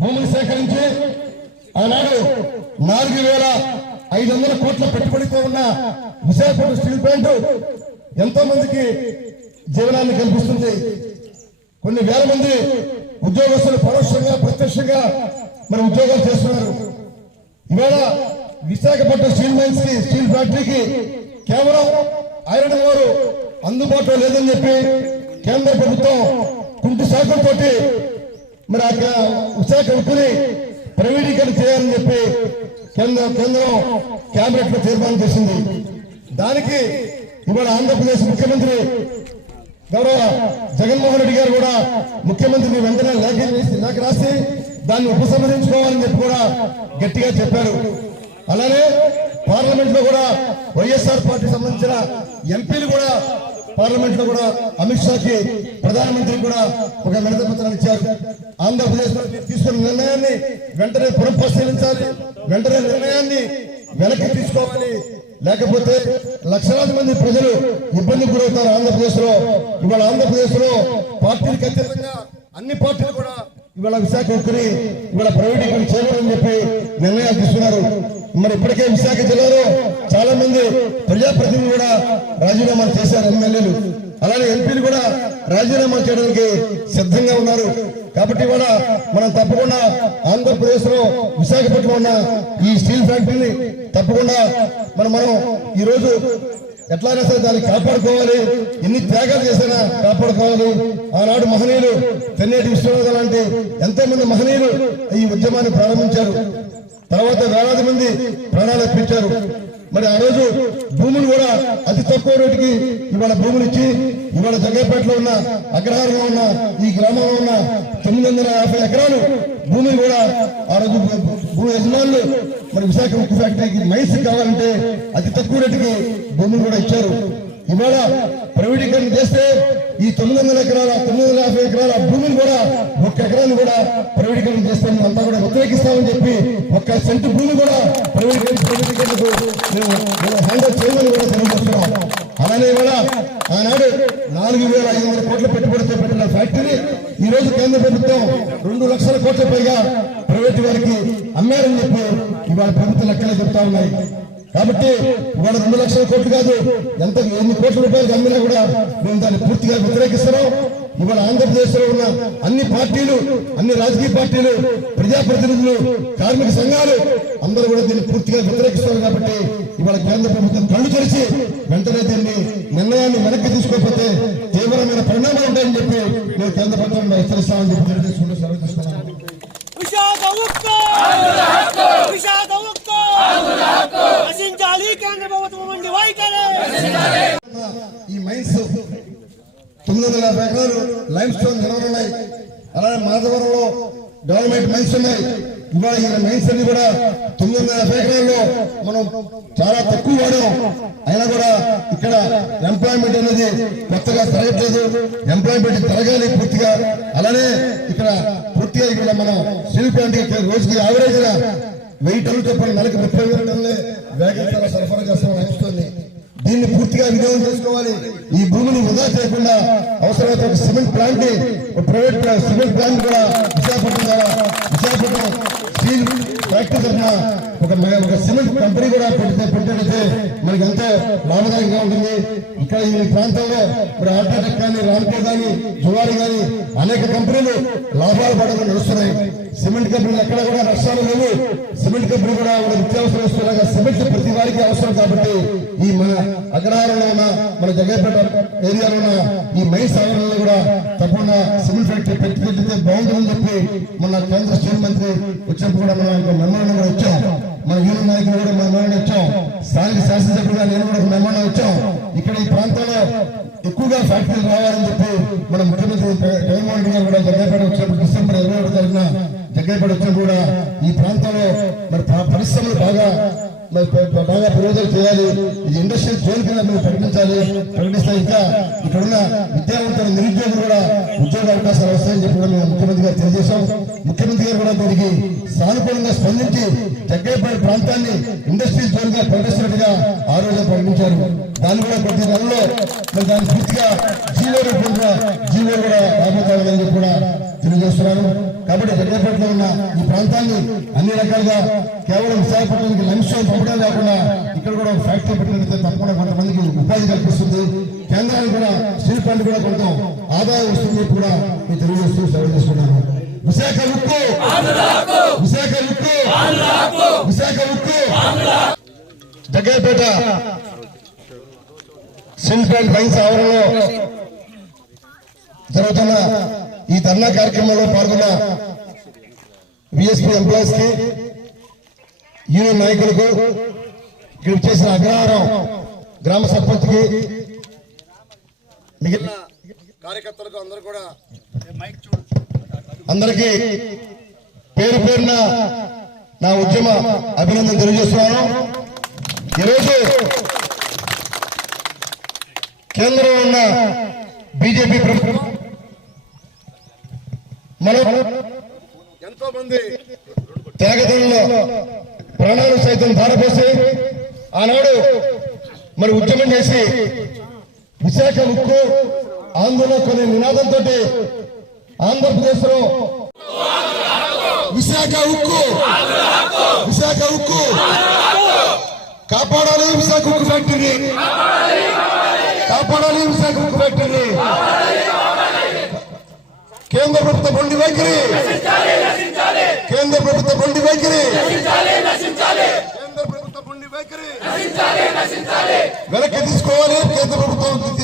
భూములు సేకరించి ఆనాడు 4,500 కోట్ల పెట్టుబడితో ఉన్న విశాఖపట్నం స్టీల్ ప్లాంట్ ఎంతో మందికి జీవనాన్ని కల్పిస్తుంది. కొన్ని వేల మంది ఉద్యోగస్తులు పరోక్షంగా ప్రత్యక్షంగా మరి ఉద్యోగాలు చేస్తున్నారు. ఇవాళ విశాఖపట్నం స్టీల్ మైన్స్ కి స్టీల్ ఫ్యాక్టరీకి కేవలం ఐరన్ ఓర్ అందుబాటులో లేదని చెప్పి కేంద్ర ప్రభుత్వం కుంటి శాఖలతో మరి ఆ విశాఖ ఉక్కుని ప్రైవేటీకరణ చేయాలని చెప్పి కేంద్రం కేబినెట్ లో తీర్మానం చేసింది. దానికి ఇవాళ ఆంధ్రప్రదేశ్ ముఖ్యమంత్రి గౌరవ జగన్మోహన్ రెడ్డి గారు కూడా ముఖ్యమంత్రిని వెంటనే లేఖ రాసి దాన్ని ఉపసంహరించుకోవాలని చెప్పి కూడా గట్టిగా చెప్పారు. అలానే పార్లమెంట్ లో కూడా వైఎస్ఆర్ పార్టీ సంబంధించిన ఎంపీలు కూడా పార్లమెంట్ లో కూడా అమిత్ షాకి ప్రధానమంత్రి కూడా ఒక వినతి పత్రాన్ని ఇచ్చారు. ఆంధ్రప్రదేశ్ లో తీసుకున్న నిర్ణయాన్ని వెంటనే పునఃపరిశీలించాలి, వెంటనే నిర్ణయాన్ని వెనక్కి తీసుకోవాలి, లేకపోతే లక్షలాది మంది ప్రజలు ఇబ్బంది గురవుతారు. ఆంధ్రప్రదేశ్ లో ఇవాళ ఆంధ్రప్రదేశ్ లో పార్టీలకు అత్యంతంగా అన్ని పార్టీలు కూడా ఇవాళ విశాఖ ఉక్కుని ఇవాళ ప్రైవేటీకరణ చేయాలని చెప్పి నిర్ణయాలు తీసుకున్నారు. మరి ఇప్పటికే విశాఖ జిల్లాలో చాలా మంది ప్రజాప్రతినిధులు కూడా రాజీనామాలు చేశారు. ఎమ్మెల్యేలు అలానే ఎంపీలు కూడా రాజీనామా చేయడానికి సిద్ధంగా ఉన్నారు. కాబట్టి ఇవాళ మనం తప్పకుండా ఆంధ్రప్రదేశ్ లో విశాఖపట్నంలో ఉన్న ఈ స్టీల్ ఫ్యాక్టరీని తప్పకుండా మనం ఈ రోజు ఎట్లయినా సరే దాన్ని కాపాడుకోవాలి. ఎన్ని త్యాగాలు చేసినా కాపాడుకోవాలి. ఆనాడు మహనీయులు తెన్నేటి విశ్వనాథ్ లాంటి ఎంతో మంది మహనీయులు ఈ ఉద్యమాన్ని ప్రారంభించారు. తర్వాత వేలాది మంది ప్రాణాలు అర్పించారు. మరి ఆ రోజు భూములు కూడా అతి తక్కువ రేటుకి ఇవాళ భూములు ఇచ్చి ఇవాళ జగ్గైపేటలో ఉన్న అగ్రహారంలో ఉన్న ఈ గ్రామంలో ఉన్న 950 ఎకరాలు భూమిని కూడా ఆ రోజు భూ యజమానులు మరి విశాఖ ఉక్కు ఫ్యాక్టరీకి మైన్స్ కావాలంటే అతి తక్కువ రేటుకి భూములు కూడా ఇచ్చారు. ఇవాళ ప్రైవేటీకరణ చేస్తే ఈ 900 ఎకరాల 950 ఎకరాల భూమిని కూడా 1 ఎకరాన్ని కూడా ప్రైవేటీకరణ చేస్తే అంతా కూడా వ్యతిరేకిస్తామని చెప్పి 1 సెంటు భూమి కూడా ప్రైవేటీకరణకు హ్యాండిల్ చేయమని కూడా తెలియజేస్తున్నాం. అలానే ఇవాళ ఆనాడు 4,500 కోట్ల పెట్టుబడితో పెట్టిన ఫ్యాక్టరీ ఈ రోజు కేంద్ర ప్రభుత్వం 2 లక్షల కోట్ల పైగా ప్రైవేటు వారికి అమ్మారని చెప్పి ఇవాళ ప్రభుత్వ లెక్కలే చెప్తా ఉన్నాయి. కాబట్టి ఇవాళ 2 లక్షల కోట్లు కాదు, ఎన్ని కోట్ల రూపాయలు అమ్మినా కూడా మేము దాన్ని పూర్తిగా వ్యతిరేకిస్తున్నాం. ఇవాళ ఆంధ్రప్రదేశ్ లో ఉన్న అన్ని పార్టీలు, అన్ని రాజకీయ పార్టీలు, ప్రజాప్రతినిధులు, కార్మిక సంఘాలు అందరూ కూడా దీన్ని పూర్తిగా వ్యతిరేకిస్తున్నారు. కాబట్టి ఇవాళ కేంద్ర ప్రభుత్వం కళ్ళు తెరిచి వెంటనే దీన్ని నిర్ణయాన్ని వెనక్కి తీసుకోకపోతే తీవ్రమైన పరిణామాలు ఉంటాయని చెప్పి నేను కేంద్ర ప్రభుత్వం హెచ్చరిస్తామని చెప్పి తెలియజేసుకుంటూ సెలవు తీసుకున్నాను. ఈ మైన్స్ 950 ఎకరాలు లైమ్ స్టోన్ నిల్వలు ఉన్నాయి. అలాగే మాధవరంలో డెవలప్మెంట్ మైన్స్ ఉన్నాయి. ఇవాళ ఈ మైన్స్ అన్ని కూడా 950 ఎకరాల్లో మనం చాలా తక్కువ వాడాం. అయినా కూడా ఇక్కడ ఎంప్లాయ్మెంట్ అనేది కొత్తగా జరగట్లేదు. ఎంప్లాయ్మెంట్ జరగాలి పూర్తిగా. అలానే ఇక్కడ పూర్తిగా ఇక్కడ మనం స్టీల్ ప్లాంట్ రోజుకి యావరేజ్ 1000 టన్నులు చొప్పున నెలకు 30,000 టన్నులే వేగంగా సరఫరా చేస్తామని అనిపిస్తుంది. దీన్ని పూర్తిగా వినియోగం చేసుకోవాలి. ఈ భూమిని వృధా చేయకుండా అవసరమైతే ఒక సిమెంట్ ప్లాంట్ ని, ప్రైవేట్ సిమెంట్ ప్లాంట్ కూడా విశాఖపట్నం స్టీల్ ఫ్యాక్టరీ తరఫున ఒక సిమెంట్ కంపెనీ కూడా పెట్టినట్లయితే మనకి ఎంతో లాభదాయకంగా ఉంటుంది. ఇక్కడ ఈ ప్రాంతంలో ఇప్పుడు ఆర్టాటెక్ కానీ, రామ్కో కానీ, జువారి కానీ అనేక కంపెనీలు లాభాలు పడకుండా నడుస్తున్నాయి. సిమెంట్ కంపెనీలు ఎక్కడ కూడా నష్టాలు లేవు. సిమెంట్ కంపెనీ కూడా నిత్యావసర వస్తువులుగా సిమెంట్ ప్రతి వారికి అవసరం. కాబట్టి ఈ మన అగ్రహారంలో ఉన్న మన జగ్గైపేట ఏరియాలో ఉన్న ఈ మైన్స్ ఆవరణలో కూడా తప్పకుండా సిమెంట్ ఫ్యాక్టరీ పెట్టితే బాగుంటుందని చెప్పి మన కేంద్ర స్టీల్ మంత్రి వచ్చినప్పుడు కూడా మనం మెమోరాండం కూడా ఇచ్చాం. మన యూనియన్ నాయకులు కూడా మెమోరాండం ఇచ్చాం. స్థానిక శాసనసభ్యులుగా నేను కూడా మెమోరాండం ఇచ్చాం. ఇక్కడ ఈ ప్రాంతంలో ఎక్కువగా ఫ్యాక్టరీలు రావాలని చెప్పి మన ముఖ్యమంత్రి జగన్మోహన్ రెడ్డి గారు కూడా జగ్గైపేట వచ్చినప్పుడు డిసెంబర్ 21 తారీఖున జగ్గైపేట వచ్చినప్పుడు కూడా ఈ ప్రాంతంలో మరి పరిశ్రమలు బాగా ప్రయోజనం చేయాలి. ఇది ఇండస్ట్రియల్ జోన్ కింద మేము ప్రకటిస్తే ఇంకా ఇక్కడున్న విద్యావంతుల నిరుద్యోగులు కూడా ఉద్యోగ అవకాశాలు వస్తాయని చెప్పి మేము ముఖ్యమంత్రి గారు తెలియజేశాం. ముఖ్యమంత్రి గారు కూడా దీనికి సానుకూలంగా స్పందించి జగ్గైపేట ప్రాంతాన్ని ఇండస్ట్రియల్ జోన్ గా ప్రకటిస్తున్నట్టుగా ఆ రోజు ప్రకటించారు. దాన్ని కూడా ప్రతి నెలలో దాన్ని పూర్తిగా జీవో కూడా రాబోతామని కూడా తెలియజేస్తున్నాను. కాబట్టి జగ్గపేటలో ఉన్న ఈ ప్రాంతాన్ని అన్ని రకాలుగా కేవలం విశాఖపట్నానికి లక్ష్యం పంపడం కాకుండా ఇక్కడ కూడా ఒక ఫ్యాక్టరీ పెట్టినట్లయితే తప్పకుండా కొంతమందికి ఉపాధి కల్పిస్తుంది. కేంద్రానికి కూడా స్టీల్ ప్లాంట్ కూడా కొంత ఆదాయం వస్తుంది కూడా మీ తెలియజేస్తూ సేవ చేసుకున్నాను. విశాఖ ఉక్కు, విశాఖ ఉక్కు, విశాఖ ఉక్కు. జగ్గపేట స్టీల్ ప్లాంట్ మైన్స్ ఆవరణలో జరుగుతున్న ఈ ధర్నా కార్యక్రమంలో పాల్గొన్న విఎస్పీ ఎంప్లాయీస్ కి, యూనియన్ నాయకులకు, ఇక్కడ చేసిన అగ్రహారం గ్రామ సర్పంచ్ కి, మిగిలిన కార్యకర్తలకు అందరూ కూడా అందరికీ పేరు పేరున నా ఉద్యమ అభినందన తెలియజేస్తున్నాను. ఈరోజు కేంద్రంలో ఉన్న బీజేపీ ప్రభుత్వం మనం ఎంతో మంది త్యాగదనంలో ప్రాణాలు సైతం ధారపోసి ఆనాడు మరి ఉద్యమం చేసి విశాఖ ఉక్కు ఆందోళన కొన్ని నినాదంతో ఆంధ్రప్రదేశ్ లో విశాఖ ఉక్కు, విశాఖ ఉక్కు కాపాడాలి, విశాఖ ఉక్కు ఫ్యాక్టరీ కాపాడాలి, విశాఖ ఉక్కు ఫ్యాక్టరీ. కేంద్ర ప్రభుత్వ మొండి వైఖరి, కేంద్ర ప్రభుత్వ మొండి వైఖరి, కేంద్ర ప్రభుత్వ మొండి వైఖరి వెనక్కి తీసుకోవాలి. కేంద్ర ప్రభుత్వం